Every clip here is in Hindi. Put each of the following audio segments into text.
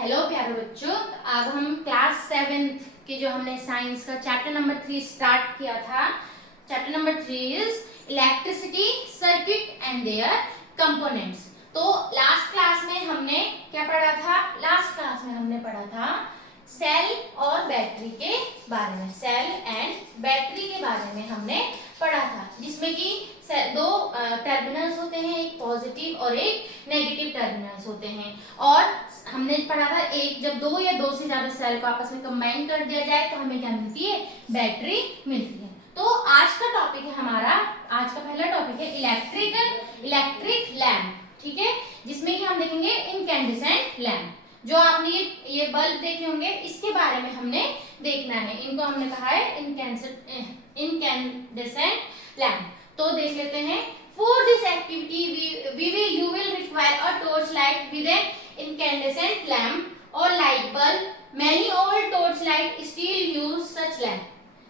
हेलो प्यारे बच्चों, अब हम क्लास 7th के जो हमने साइंस का चैप्टर नंबर 3 स्टार्ट किया था। Chapter number 3 is electricity circuit and there components. तो लास्ट क्लास में हमने क्या पढ़ा था? लास्ट क्लास में हमने पढ़ा था सेल और बैटरी के बारे में। सेल एंड बैटरी के बारे में हमने पढ़ा था, जिसमें कि दो टर्मिनल्स होते हैं, एक पॉजिटिव और एक नेगेटिव टर्मिनल्स होते हैं। और हमने पढ़ा था एक जब दो या दो से ज्यादा सेल को आपस में कंबाइन कर दिया जाए तो हमें क्या मिलती है? बैटरी मिलती है। तो आज का टॉपिक है हमारा, आज का पहला टॉपिक है इलेक्ट्रिक लैम्प, ठीक है, जिसमें कि हम देखेंगे इनकैंडेसेंट लैम्प। जो आपने ये बल्ब देखे होंगे, इसके बारे में हमने देखना है। इनको हमने कहा है इनकैंडेसेंट लैम्प। तो देख लेते हैं। For this activity you will require a torch light with an incandescent lamp or light bulb. Many old torch light still use such lamp.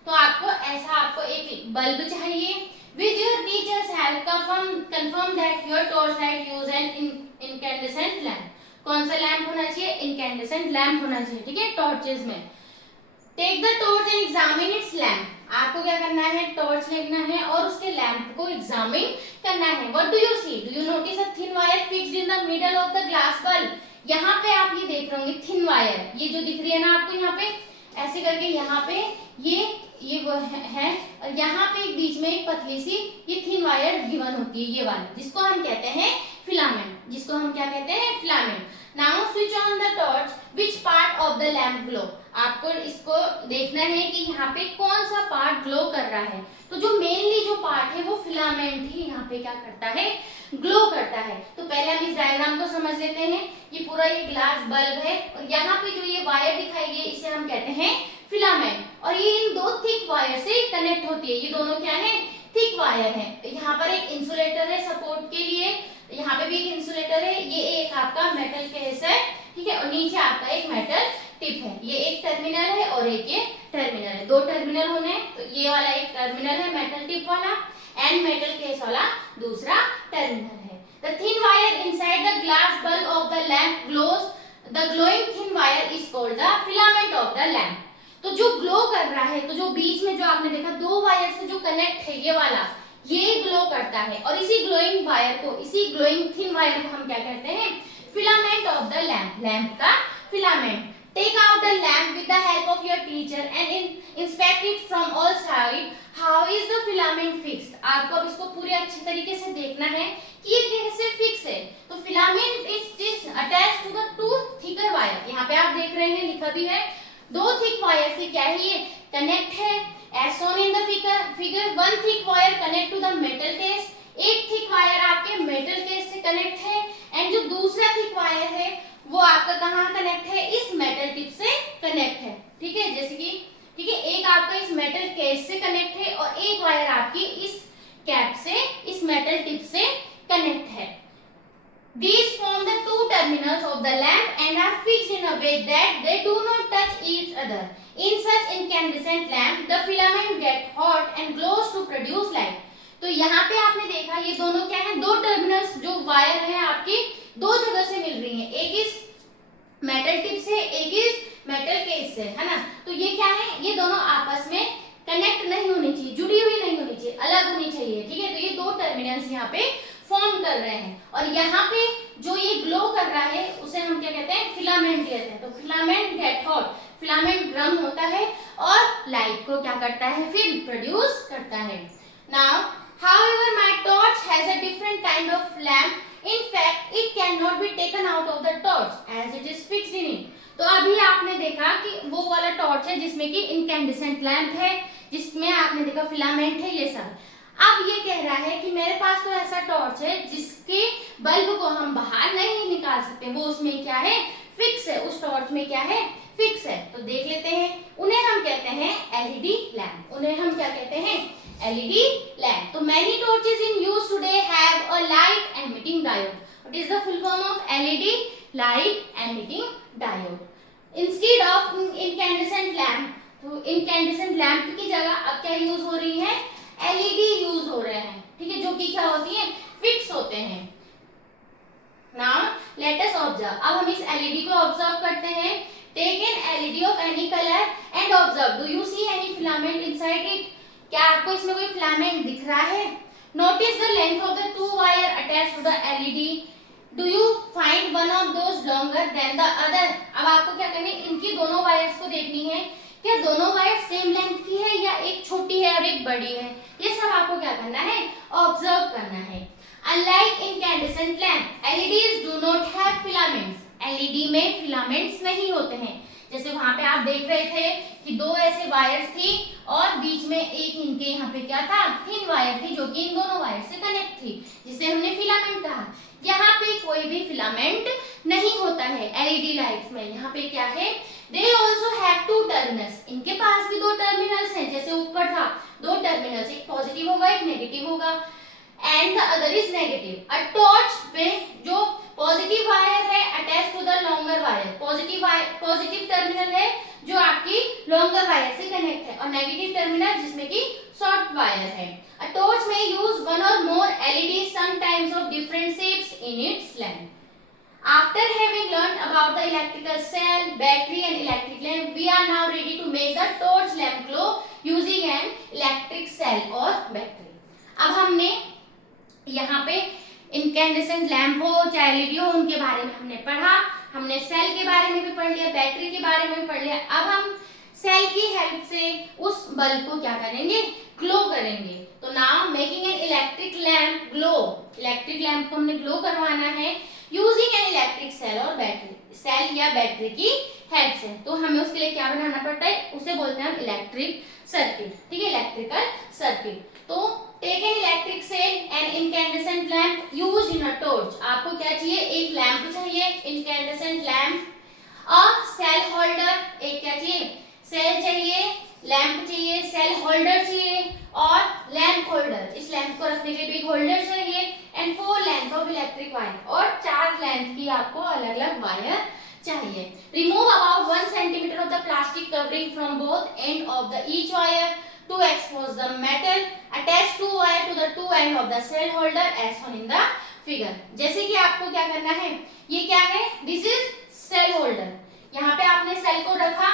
तो आपको एक बल्ब चाहिए। With your teacher's help, confirm that your torch light use an incandescent lamp. कौन सा लैम्प होना चाहिए? incandescent लैम्प होना चाहिए, ठीक है, टॉर्चेस में। Take the torch and examine its lamp. आपको क्या करना है? टॉर्च लेना है और उसके लैंप को एग्जामिन करना है। What do you see? Do you notice a thin wire fixed in the middle of the glass bulb? यहाँ पे आप ये देख रहे होंगे थिन वायर, ये जो दिख रही है ना आपको, यहाँ पे ऐसे करके यहाँ पे ये वो है और यहाँ पे एक बीच में एक पतली सी ये थिन वायर गिवन होती है, ये वाली, जिसको हम कहते हैं फिलामेंट। जिसको हम क्या कहते हैं? Filament. Now switch on the torch, which part of the lamp glow. आपको इसको देखना है कि यहाँ पे कौन सा पार्ट ग्लो कर रहा है। तो जो मेनली जो पार्ट है वो फिलामेंट ही यहाँ पे क्या करता है? ग्लो करता है। तो पहले हम इस डायग्राम को समझ लेते हैं। ये पूरा ये ग्लास बल्ब है और यहाँ पे जो ये वायर दिखाई गई इसे हम कहते हैं फिलामेंट। और ये इन दो थिक वायर से कनेक्ट होती है। ये दोनों क्या है? थिक वायर है। यहाँ पर एक इंसुलेटर है सपोर्ट के लिए, यहाँ पे भी एक इंसुलेटर है। ये एक आपका मेटल केस है, ठीक है, और नीचे आपका एक मेटल टिप है। ये एक टर्मिनल है और एक ये टर्मिनल है। दो टर्मिनल होने, तो ये वाला एक टर्मिनल है मेटल टिप वाला एंड मेटल केस वाला दूसरा टर्मिनल है। The thin wire inside the glass bulb of the lamp glows. The glowing thin wire is called the filament of the lamp. तो जो ग्लो कर रहा है, तो जो बीच में जो आपने देखा दो वायर से जो कनेक्ट है ये वाला, ये ग्लो करता है। और इसी ग्लोइंग वायर को, इसी ग्लोइंग थिन वायर को हम क्या कहते हैं? Filament of the lamp, lamp का filament. Take out the lamp with the help of your teacher and inspect it from all sides. How is the filament fixed? आपको अब इसको पूरे अच्छे तरीके से देखना है कि ये कैसे फिक्स है। तो filament is attached to the two thicker wire. यहाँ पे आप देख रहे हैं, लिखा भी है, दो थिक वायर से क्या है? ये कनेक्ट है। As shown in the figure, one thick wire connect to the metal case. एक थिक वायर आपके मेटल केस से कनेक्ट है एंड जो दूसरा थिक वायर है वो आपका कहाँ कनेक्ट है? इस मेटल टिप से कनेक्ट है, ठीक है, जैसे कि, ठीक है, एक आपका इस मेटल केस से कनेक्ट है और एक वायर आपकी इस कैप से, इस मेटल टिप से कनेक्ट है। These form the two terminals of the lamp and are fixed in a way that they do not touch each other. In such incandescent lamp, the filament get hot and glows to produce light. तो यहाँ पे आपने देखा ये दोनों क्या है? दो टर्मिनल्स जो वायर है आपकी दो जगह से मिल रही है, एक इस मेटल टिप से, एक इस मेटल केस से, है ना। तो ये क्या है? ये दोनों आपस में कनेक्ट नहीं होनी चाहिए, जुड़ी हुई नहीं होनी चाहिए, अलग होनी चाहिए, ठीक है। तो ये दो टर्मिनल्स यहाँ पे फॉर्म कर रहे हैं और यहाँ पे जो ये ग्लो कर रहा है उसे हम क्या कहते हैं? फिलामेंट कहते हैं। तो फिलामेंट गेट हॉट, फिलामेंट गर्म होता है और लाइट को क्या करता है? फिर प्रोड्यूस करता है। Now however my torch has a different kind of lamp. In fact, it cannot be taken out of the torch as it is fixed in it. तो अभी आपने देखा कि वो वाला टॉर्च है जिसमें कि इनकैंडेसेंट लैम्प है, जिसमें आपने देखा फिलामेंट है, ये सब। अब ये कह रहा है कि मेरे पास तो ऐसा टॉर्च है जिसके बल्ब को हम बाहर नहीं निकाल सकते, वो उसमें क्या है? फिक्स है। उस टॉर्च में क्या है? फिक्स है। तो देख लेते हैं, उन्हें हम कहते हैं एलईडी लैम्प। उन्हें हम क्या कहते हैं? LED lamp. तो many torches in use today have a light emitting diode. What is the full form of LED? Light emitting diode. Instead of incandescent lamp, तो incandescent lamp की जगह अब क्या यूज हो रही है? एलईडी यूज हो रहे हैं, ठीक है, जो कि क्या होती है? फिक्स होते हैं। नाउ लेट अस ऑब्जर्व, अब हम इस एलईडी को ऑब्जर्व करते हैं। Take an LED of any colour and observe, do you see any filament inside it, क्या आपको इसमें कोई फिलामेंट दिख रहा है? Notice the length of the two wire attached to the LED, do you find one of those longer than the other. अब आपको क्या करना है, इनकी दोनों वायर्स को देखनी है, क्या दोनों वायर सेम लेंथ की है या एक छोटी है और एक बड़ी है, ये सब आपको क्या करना है, ऑब्जर्व करना है। Unlike incandescent lamp, LEDs do not have filaments. LED में फिलामेंट्स नहीं होते हैं। जैसे वहां पे आप देख रहे थे कि दो ऐसे वायर्स थी और बीच में एक इनके यहाँ पे क्या था, थिन वायर थी जो कि इन दोनों वायर से कनेक्ट थी, जिसे हमने फिलामेंट कहा। यहाँ पे कोई भी फिलामेंट नहीं होता है एलईडी लाइट्स में। यहाँ पे क्या है, they also have two terminals, इनके पास भी दो टर्मिनल्स हैं, जैसे ऊपर था दो टर्मिनल्स, एक पॉजिटिव होगा एक नेगेटिव होगा, and the other is negative. A torch में जो पॉजिटिव वायर है attach to the longer wire, positive terminal है जो आपकी लॉन्गर वायर से कनेक्ट है, और नेगेटिव टर्मिनल जिसमें की शॉर्ट वायर है। अ टॉर्च में यूज वन और more LED sometimes of different shapes in its lamp. After having learnt about the electrical cell, battery and electric lamp, we are now ready to make the torch lamp glow using an electric cell or battery. अब हमने यहाँ पे इनकैंडेसेंट लैम्प हो चाहे एलईडी हो उनके बारे में हमने पढ़ा, हमने सेल के बारे में भी पढ़ लिया, बैटरी के बारे में भी पढ़ लिया। अब हम सेल की हेल्प से उस बल्ब को क्या करेंगे, ग्लो करेंगे। तो now making an electric lamp glow, electric lamp को हमने ग्लो करवाना है यूजिंग एन इलेक्ट्रिक सेल और बैटरी, सेल या बैटरी की हेल्प से। तो हमें उसके लिए क्या बनाना पड़ता है, उसे बोलते हैं हम इलेक्ट्रिक सर्किट, ठीक है, इलेक्ट्रिकल सर्किट। तो take an electric cell and incandescent lamp used in a torch, आपको क्या चाहिए, एक लैम्प चाहिए incandescent lamp, a cell holder, एक क्या चाहिए, सेल चाहिए, लैम्प चाहिए, सेल होल्डर चाहिए और लैम्प होल्डर, इस लैम्प को रखने के लिए एक होल्डर चाहिए, and 4 length of electric wire, और 4 लेंथ की आपको अलग अलग वायर चाहिए। Remove about 1 centimetre of the plastic covering from both and of the each wire to expose the metal, attach 2 wire to the 2 end of the cell holder as shown in the figure। जैसे कि आपको क्या करना है, ये क्या है, दिस इज सेल होल्डर, यहाँ पे आपने सेल को रखा,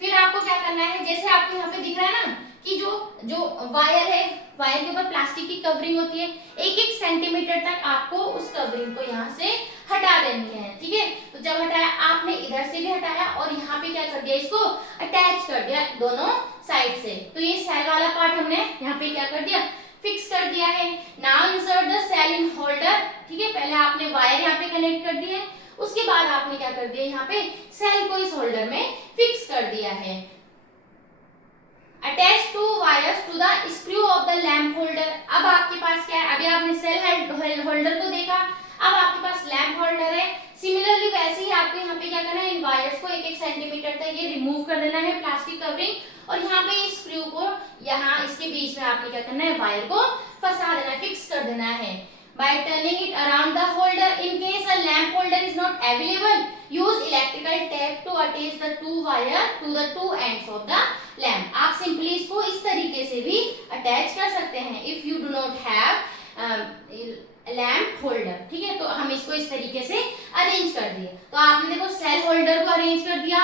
फिर आपको क्या करना है, जैसे आपको यहाँ पे दिख रहा है ना कि जो वायर है, वायर के ऊपर प्लास्टिक की कवरिंग होती है, 1-1 सेंटीमीटर तक आपको उस कवरिंग को यहाँ से हटा देनी है, ठीक है। तो जब हटाया, आपने इधर से भी हटाया और यहाँ पे क्या कर दिया, इसको अटैच कर दिया दोनों साइड से। तो ये सेल वाला पार्ट हमने यहाँ पे क्या कर दिया, फिक्स कर दिया है। Now insert the cell in holder, ठीक है, पहले आपने वायर यहाँ पे कनेक्ट कर दिए, उसके बाद आपने क्या कर दिया, यहाँ पे सेल को इस होल्डर में फिक्स कर दिया है। Attach 2 wires to the screw of the lamp holder, अब आपके पास क्या है, अभी आपने सेल होल्डर को देखा, अब आपके पास लैम्प होल्डर है। सिमिलरली वैसे ही आपको यहाँ पे क्या करना है, इन वायर्स को 1-1 सेंटीमीटर तक ये रिमूव कर देना है प्लास्टिक कवरिंग, और यहाँ पे इस स्क्रू को यहाँ इसके बीच में आपने क्या करना है, वायर को फंसा देना है, फिक्स कर देना है। By turning it around the holder, in case a lamp holder is not available, use electrical tape to attach the 2 wire to the 2 ends of the lamp। आप सिंपली इसको इस तरीके से भी अटैच कर सकते हैं। If you do not have lamp holder, ठीक है, तो हम इसको इस तरीके से अरेंज कर दिए। तो आपने देखो सेल होल्डर को अरेंज कर दिया,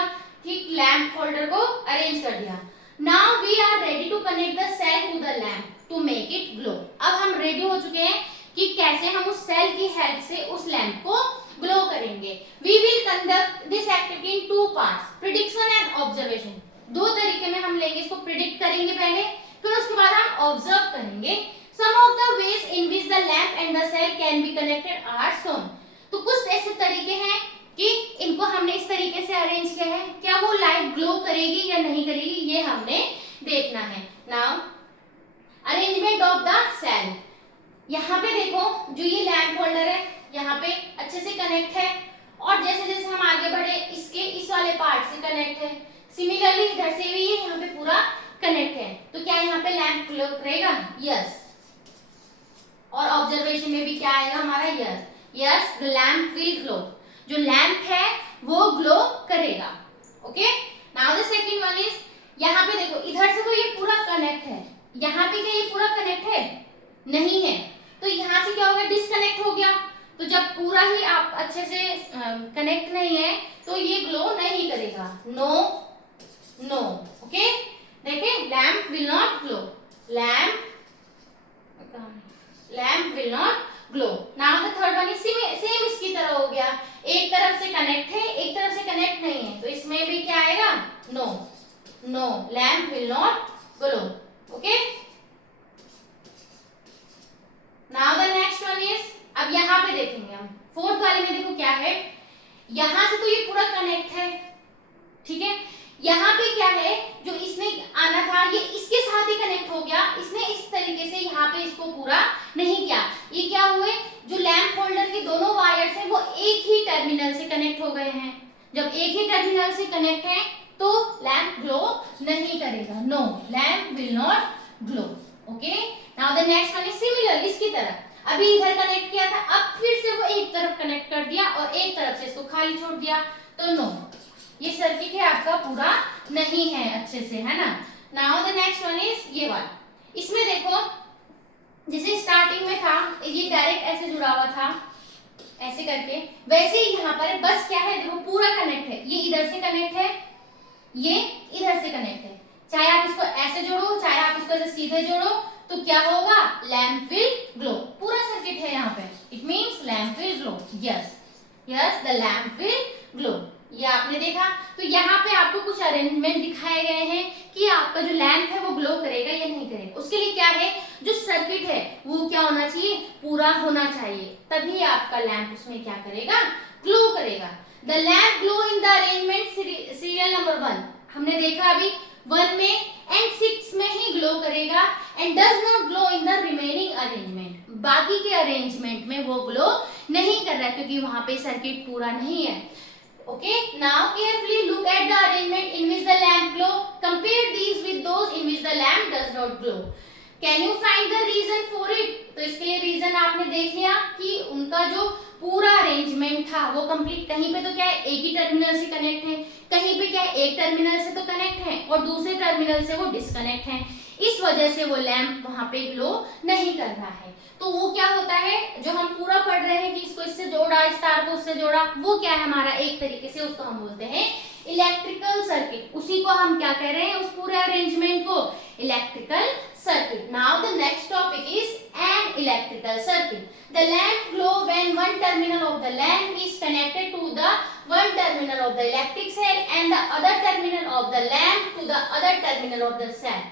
ठीक, लैम्प होल्डर को अरेंज कर दिया। Now we are ready to connect the cell to the lamp to make it glow. अब हम रेडी हो चुके हैं कि कैसे हम उस सेल की हेल्प से उस लैम्प को ग्लो करेंगे। We will conduct this activity in 2 parts, prediction and observation. 2 तरीके में हम लेंगे, इसको प्रिडिक्ट करेंगे पहले, फिर उसके बाद हम ऑब्जर्व करेंगे। Some of the ways in which the lamp and the cell can be connected are shown। तो कुछ ऐसे तरीके हैं कि इनको हमने इस तरीके से अरेंज किया है, क्या वो लाइट ग्लो करेगी या नहीं करेगी, ये हमने देखना है। Now arrangement of the cell, यहाँ पे देखो जो ये लैम्प होल्डर है यहाँ पे अच्छे से कनेक्ट है, और जैसे जैसे हम आगे बढ़े इसके इस वाले पार्ट से कनेक्ट है, सिमिलरली इधर से भी ये यहाँ पे पूरा कनेक्ट है। तो क्या यहाँ पे लैम्प ग्लो करेगा, यस, और ऑब्जर्वेशन में भी क्या आएगा हमारा, yes, yes the lamp will glow, जो लैम्प है वो ग्लो करेगा। Okay, now the second one is, यहाँ पे देखो इधर से तो ये पूरा कनेक्ट है, यहाँ पे क्या ये पूरा कनेक्ट है, नहीं है, तो यहाँ से क्या होगा, डिस्कनेक्ट हो गया। तो जब पूरा ही कनेक्ट नहीं है तो ये ग्लो नहीं करेगा। No no, okay. देखें, lamp will not glow, lamp will not glow. Now the third one is same इसकी तरह हो गया, एक तरफ से कनेक्ट है एक तरफ से कनेक्ट नहीं है, तो इसमें भी क्या आएगा? No no, lamp will not glow, okay. Now the next one is, अब यहाँ पे देखेंगे हम फोर्थ वाले में, देखो क्या है, यहां से तो ये पूरा कनेक्ट है, ठीक है। यहाँ पे क्या है, जो इसने आना था ये इसके साथ ही कनेक्ट हो गया, इसने इस तरीके से यहाँ पे इसको पूरा नहीं किया। ये क्या हुए, जो लैंप होल्डर के दोनों वायर्स हैं वो एक ही टर्मिनल से कनेक्ट हो गए हैं। जब एक ही टर्मिनल से कनेक्ट है तो लैंप ग्लो नहीं करेगा। No, lamp will not glow, okay. Now the next one is similar, इसकी तरह अभी इधर कनेक्ट किया था, अब फिर से वो एक तरफ कनेक्ट कर दिया और एक तरफ से इसको खाली छोड़ दिया, तो नो, ये सर्किट है आपका पूरा नहीं है अच्छे से, है ना। Now the next one is ये वाला, इसमें देखो जैसे स्टार्टिंग में था ये डायरेक्ट ऐसे जुड़ा हुआ था ऐसे करके, वैसे ही यहाँ पर बस क्या है, देखो पूरा कनेक्ट है, ये इधर से कनेक्ट है ये इधर से कनेक्ट है, चाहे आप इसको ऐसे जोड़ो चाहे आप इसको ऐसे सीधे जोड़ो, तो क्या होगा, लैम्प विल ग्लो, पूरा सर्किट है यहाँ पे, it means lamp will glow, yes yes, the lamp will glow. ये आपने देखा, तो यहाँ पे आपको कुछ अरेंजमेंट दिखाए गए हैं कि आपका जो लैंप है वो ग्लो करेगा या नहीं करेगा। उसके लिए क्या है, जो सर्किट है वो क्या होना चाहिए, पूरा होना चाहिए, तभी आपका लैंप उसमें क्या करेगा, ग्लो करेगा। The lamp glow in the arrangement serial number 1, हमने देखा अभी 1 में एंड 6 में ही ग्लो करेगा, and does not glow in the remaining arrangement, बाकी के अरेंजमेंट में वो ग्लो नहीं कर रहा है क्योंकि वहां पे सर्किट पूरा नहीं है। Okay, now carefully look at the arrangement in which the lamp glow. Compare these with those in which the lamp does not glow. Can you find the reason for it? तो इसके लिए रीजन आपने देख लिया कि उनका जो पूरा अरेंजमेंट था वो कंप्लीट, कहीं पे तो क्या है एक ही टर्मिनल से कनेक्ट है, कहीं पे क्या है एक टर्मिनल से तो कनेक्ट है और दूसरे टर्मिनल से वो डिस्कनेक्ट है, इस वजह से वो लैंप वहां पे ग्लो नहीं कर रहा है। तो वो क्या होता है, जो हम पूरा पढ़ रहे हैं कि इसको इससे जोड़ा, इस तार को उससे जोड़ा, वो क्या है हमारा एक तरीके से उसको हम बोलते हैं इलेक्ट्रिकल सर्किट, उसी को हम क्या कह रहे हैं, उस पूरे अरेंजमेंट को electrical circuit. Now the next topic is an electrical circuit. The lamp glow when one terminal of the lamp is connected to the one terminal of the electric cell and the other terminal of the lamp to the other terminal of the cell.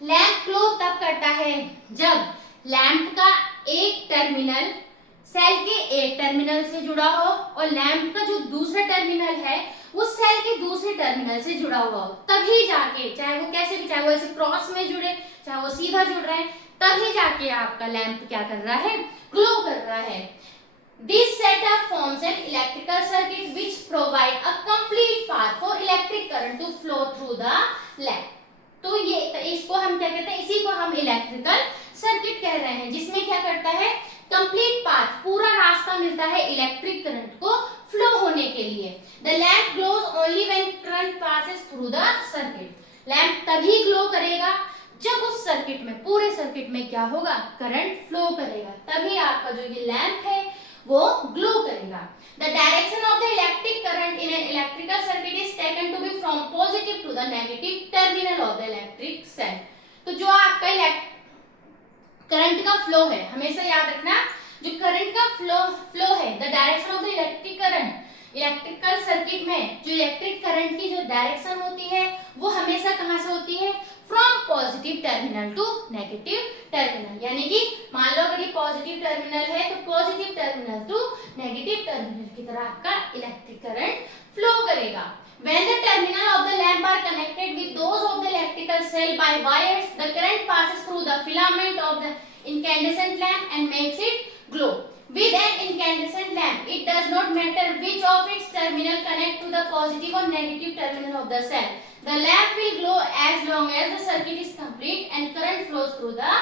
Lamp glow तब करता है जब लैंप का एक टर्मिनल सेल के एक टर्मिनल से जुड़ा हो और लैंप का जो दूसरा टर्मिनल है वो सेल के दूसरे टर्मिनल से जुड़ा हुआ हो, तभी जाके, चाहे वो कैसे भी, चाहे वो ऐसे क्रॉस में जुड़े चाहे वो सीधा जुड़ रहा है, तभी जाके आपका लैंप क्या कर रहा है, ग्लो कर रहा है। This setup forms an electrical circuit which provide a complete path for electric current to flow through the lamp. तो ये इसको हम क्या कहते हैं, इसी को हम इलेक्ट्रिकल सर्किट कह रहे हैं, जिसमें क्या करता है, कंप्लीट पाथ, पूरा रास्ता मिलता है इलेक्ट्रिक करंट को फ्लो होने के लिए। The lamp glows only when current passes through the circuit. Lamp तभी ग्लो करेगा जब उस सर्किट में, पूरे सर्किट में क्या होगा, करंट फ्लो करेगा, तभी आपका जो ये लैंप है वो ग्लो करेगा। The direction of the electric current in an electrical circuit is taken to be from positive to the negative terminal of the electric cell. तो जो आपका करंट का फ्लो है, हमेशा याद रखना, जो करंट का फ्लो है, the direction of the electric current, electrical circuit में जो इलेक्ट्रिक करंट की जो डायरेक्शन होती है वो हमेशा कहाँ से होती है, from positive terminal to negative terminal, यानी कि मान लो अगर ये पॉजिटिव टर्मिनल है तो positive terminal to negative terminal की तरह आपका इलेक्ट्रिक करंट फ्लो करेगा। When the terminal of the lamp are connected with those of the electrical cell by wires, the current passes through the filament of the incandescent lamp and makes it glow. With an incandescent lamp, it does not matter which of its terminal connect to the positive or negative terminal of the cell. The lamp will glow as long as the circuit is complete and current flows through the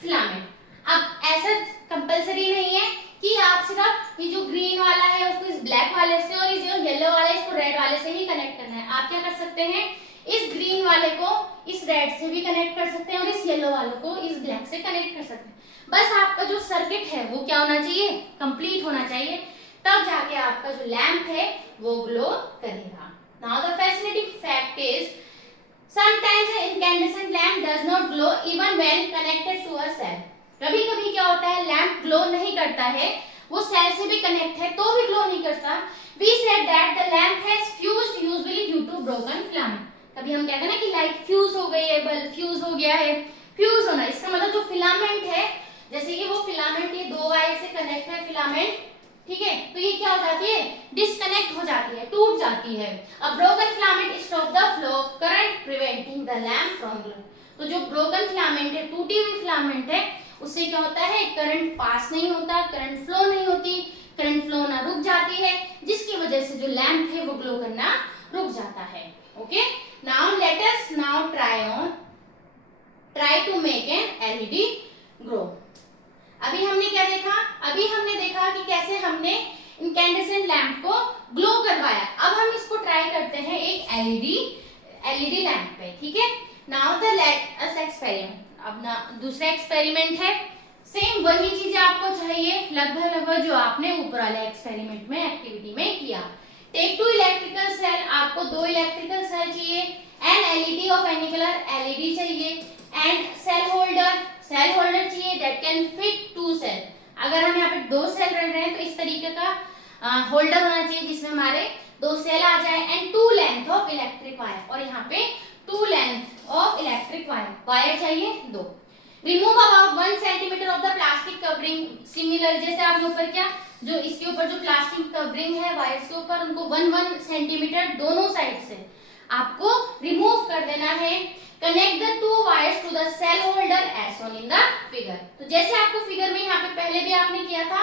filament. अब ऐसा कंपलसरी नहीं है कि आप सिर्फ ये जो ग्रीन वाला है उसको इस ब्लैक वाले से और इस जो येलो वाला है इसको रेड वाले से ही कनेक्ट करना है। आप क्या कर सकते हैं, इस ग्रीन वाले को इस रेड से भी कनेक्ट कर सकते हैं और इस येलो वाले को इस ब्लैक से कनेक्ट कर सकते हैं। बस आपका जो सर्किट है वो क्या होना चाहिए, कंप्लीट होना चाहिए, तब जाके आपका जो लैंप है वो ग्लो करेगा। Now the fascinating fact is sometimes an incandescent lamp does not glow even when connected to a cell. कभी कभी क्या होता है, लैंप ग्लो नहीं करता है, वो सेल से भी कनेक्ट है तो भी ग्लो नहीं करता। We said that the lamp has fused usually due to broken filament. कभी हम कहते हैं ना कि लाइट फ्यूज हो गई है, बल्ब फ्यूज हो गया है। फ्यूज होना इसका मतलब जो फिलामेंट है, जैसे कि वो फिलामेंट ये दो वायर से कनेक्ट है फिलामेंट, ठीक है, तो ये क्या हो जाती है, डिस्कनेक्ट हो जाती है, टूट जाती है। A broken filament stop the flow of current preventing the lamp from glow. तो जो ब्रोकन फिलामेंट है, टूटी हुई फिलामेंट है, उससे क्या होता है, करंट पास नहीं होता, करंट फ्लो नहीं होती, करंट फ्लो ना रुक जाती है, जिसकी वजह से जो लैंप है वो ग्लो करना रुक जाता है। Okay, now let us now try to make an LED glow. अभी हमने क्या देखा, अभी हमने देखा कि कैसे हमने इनकैंडेसेंट लैंप को ग्लो करवाया। अब हम इसको ट्राई करते हैं एक एलईडी लैंप पे, ठीक है। Now the let us experiment. अब ना दूसरा एक्सपेरिमेंट है, सेम वही चीजें आपको चाहिए लगभग जो आपने ऊपर वाले एक्सपेरिमेंट में एक्टिविटी में किया। टेक 2 इलेक्ट्रिकल सेल, आपको 2 इलेक्ट्रिकल सेल चाहिए, an LED of any colour, LED चाहिए, एंड सेल होल्डर चाहिए दैट कैन फिट 2 सेल। अगर हम यहाँ पे 2 सेल रख रहे हैं तो इस तरीके का होल्डर होना चाहिए जिसमें हमारे 2 सेल आ जाए, and 2 length of electric wire, और यहाँ पे 2 लेंथ ऑफ इलेक्ट्रिक वायर चाहिए 2। Remove about 1 centimetre of the plastic covering, similar जैसे आपने ऊपर क्या, जो इसके ऊपर जो प्लास्टिक कवरिंग है वायर्स के ऊपर, उनको 1 सेंटीमीटर दोनों साइड से आपको रिमूव कर देना है। Connect the 2 wires to the cell holder as shown in the figure. तो जैसे आपको फिगर में यहाँ पे पहले भी आपने किया था,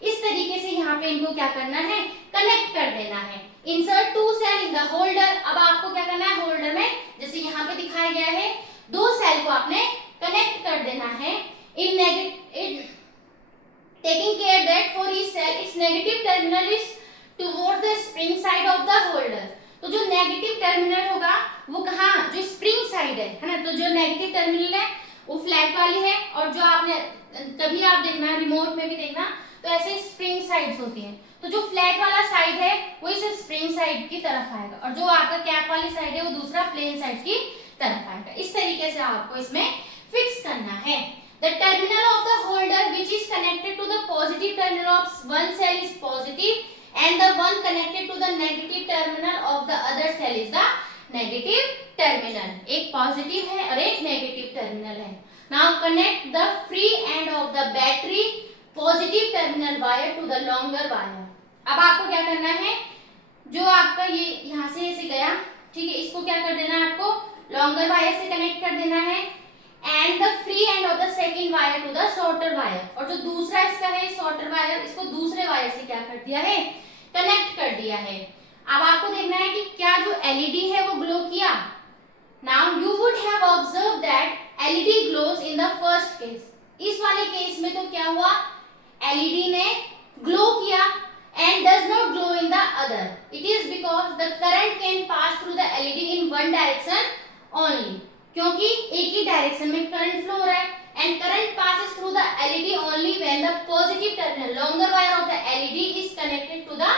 इस तरीके से यहाँ पे इनको क्या करना है, कनेक्ट कर देना है। Insert 2 cell in the holder. अब आपको क्या करना है, होल्डर में जैसे यहाँ पे दिखाया गया है 2 सेल को आपने कनेक्ट कर देना है। इन taking care that for each cell its negative terminal is towards the spring side of the holder। तो जो नेगेटिव टर्मिनल होगा वो कहाँ, जो स्प्रिंग साइड है ना, तो जो नेगेटिव टर्मिनल है वो फ्लैट वाली है, और जो आपने कभी आप देखना रिमोट में भी देखना तो ऐसे स्प्रिंग साइड्स होती हैं, तो जो फ्लैट वाला साइड है वो इस स्प्रिंग साइड की तरफ आएगा, और जो आपका कैप वाली साइड है वो दूसरा प्लेन साइड की तरफ आएगा। इस तरीके से आपको इसमें फिक्स करना है। The terminal of the holder which is connected to the positive terminal of one cell is positive and the one connected to the negative terminal of the other cell is the negative terminal। एक पॉजिटिव है और एक नेगेटिव टर्मिनल है। Now connect the free end of the battery positive terminal wire to the longer wire। अब आपको क्या करना है, जो आपका ये यहाँ से ऐसे गया, ठीक है, इसको क्या कर देना है, आपको लॉन्गर वायर से कनेक्ट कर देना है, and the free end of the second wire to the shorter wire, और जो दूसरा इसका है शॉर्टर वायर, इसको दूसरे वायर से क्या कर दिया है, कनेक्ट कर दिया है। अब आपको देखना है कि क्या जो एलईडी है वो ग्लो किया। Now you would have observe that LED glows in the first case. इस वाले केस में तो क्या हुआ, एलईडी ने ग्लो किया and does not glow in the other। It is because the current can pass through the LED in one direction only। क्योंकि एक ही डायरेक्शन में करंट फ्लो हो रहा है, and current passes through the LED only when the positive terminal longer wire of the LED is connected to the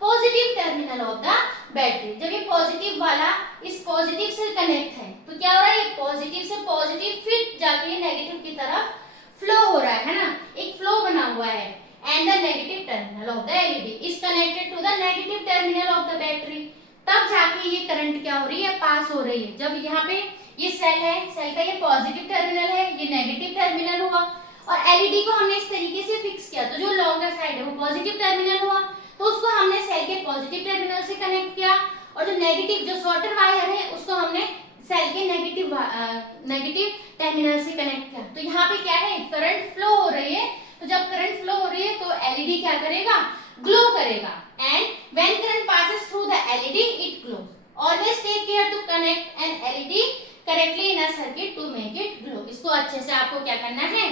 positive terminal of the battery। जब ये पॉजिटिव वाला इस पॉजिटिव से कनेक्ट है तो क्या हो रहा है, ये पॉजिटिव से पॉजिटिव फिर जाके नेगेटिव की तरफ फ्लो हो रहा है ना, एक फ्लो बना हुआ है। And the negative terminal of the LED is connected to the negative terminal of the battery। तब जाके ये करंट क्या हो रही है, पास हो रही है। जब यहाँ पे ये सेल है, सेल का ये पॉजिटिव टर्मिनल है, ये नेगेटिव टर्मिनल हुआ, और एलईडी को हमने इस तरीके से फिक्स किया, तो जो लॉन्गर साइड है वो पॉजिटिव टर्मिनल हुआ, तो उसको हमने सेल के पॉजिटिव टर्मिनल से कनेक्ट किया, और जो नेगेटिव जो शॉर्टर वायर है उसको हमने सेल के नेगेटिव टर्मिनल से कनेक्ट किया। तो यहाँ पे क्या है, करंट फ्लो हो रही है, तो जब करंट फ्लो हो रही है तो एलईडी क्या करेगा, ग्लो करेगा, and when current passes through the LED it glows. Always take care to connect an LED correctly in a circuit to make it glow. इसको अच्छे से आपको क्या करना है,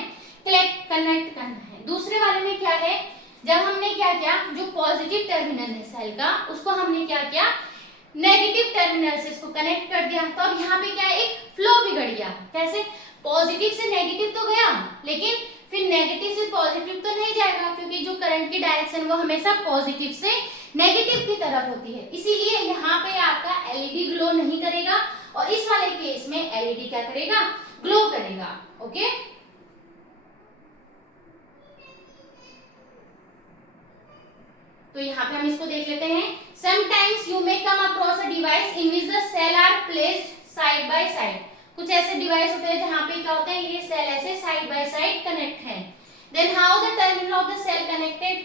कनेक्ट करना है। दूसरे वाले में क्या है, जब हमने क्या किया, जो पॉजिटिव टर्मिनल है सेल का उसको हमने क्या किया, नेगेटिव टर्मिनल से इसको कनेक्ट कर दिया, तो अब यहाँ पे क्या है, एक फ्लो बिगड़ गया। कैसे, पॉजिटिव से नेगेटिव तो गया लेकिन फिर नेगेटिव से पॉजिटिव तो नहीं जाएगा, क्योंकि जो करंट की डायरेक्शन वो हमेशा पॉजिटिव से नेगेटिव की तरफ होती है, इसीलिए यहाँ पे आपका एलईडी ग्लो नहीं करेगा और इस वाले केस में एलईडी क्या करेगा, ग्लो करेगा। ओके, तो यहाँ पे हम इसको देख लेते हैं। Sometimes you may come across a device in which the cell are placed side by side. कुछ ऐसे डिवाइस होते हैं जहाँ पे क्या होता है, ये सेल ऐसे साइड बाय साइड कनेक्ट है। Then how the terminal of the cell connected,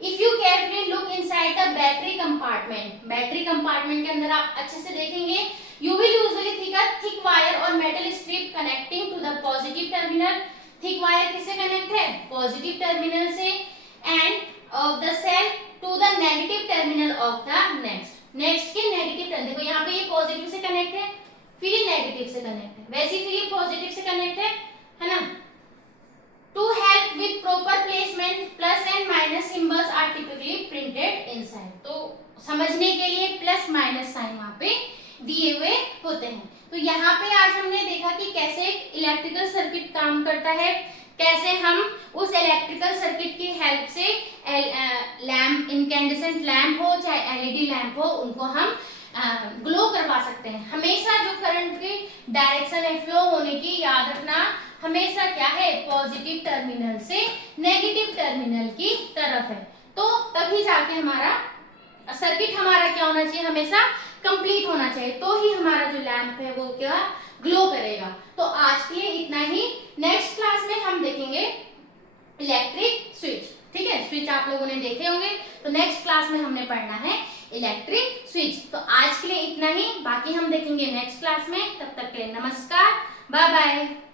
if you carefully look inside the battery compartment, battery compartment के अंदर आप अच्छे से देखेंगे, you will usually thick wire और metal strip connecting to the positive terminal. Thick wire किससे कनेक्ट है, पॉजिटिव टर्मिनल से, end of the cell to the negative terminal of the next के नेगेटिव टर्मिनल। देखो यहाँ पे ये पॉजिटिव से कनेक्ट है, फिर ये नेगेटिव से कनेक्ट है, वैसे फिर ये पॉजिटिव से कनेक्ट है ना। To help with proper placement plus and minus symbols are typically printed inside. तो समझने के लिए प्लस माइनस साइन वहां पे दिए हुए होते हैं। तो यहाँ पे आज हमने देखा कि कैसे इलेक्ट्रिकल सर्किट काम करता है, कैसे हम उस इलेक्ट्रिकल सर्किट की हेल्प से लैंप, इनकैंडेसेंट लैंप हो चाहे एलईडी लैंप हो, उनको हम ग्लो करवा सकते हैं। हमेशा जो करंट की डायरेक्शन है फ्लो होने की, याद रखना हमेशा क्या है, पॉजिटिव टर्मिनल से नेगेटिव टर्मिनल की तरफ है। तो तभी जाके हमारा सर्किट हमारा क्या होना चाहिए, हमेशा कंप्लीट होना चाहिए, तो ही हमारा जो लैंप है वो क्या ग्लो करेगा। तो आज के लिए इतना ही। नेक्स्ट क्लास में हम देखेंगे इलेक्ट्रिक स्विच। ठीक है, स्विच आप लोगों ने देखे होंगे, तो नेक्स्ट क्लास में हमने पढ़ना है इलेक्ट्रिक स्विच। तो आज के लिए इतना ही, बाकी हम देखेंगे नेक्स्ट क्लास में। तब तक के लिए नमस्कार, बाय बाय।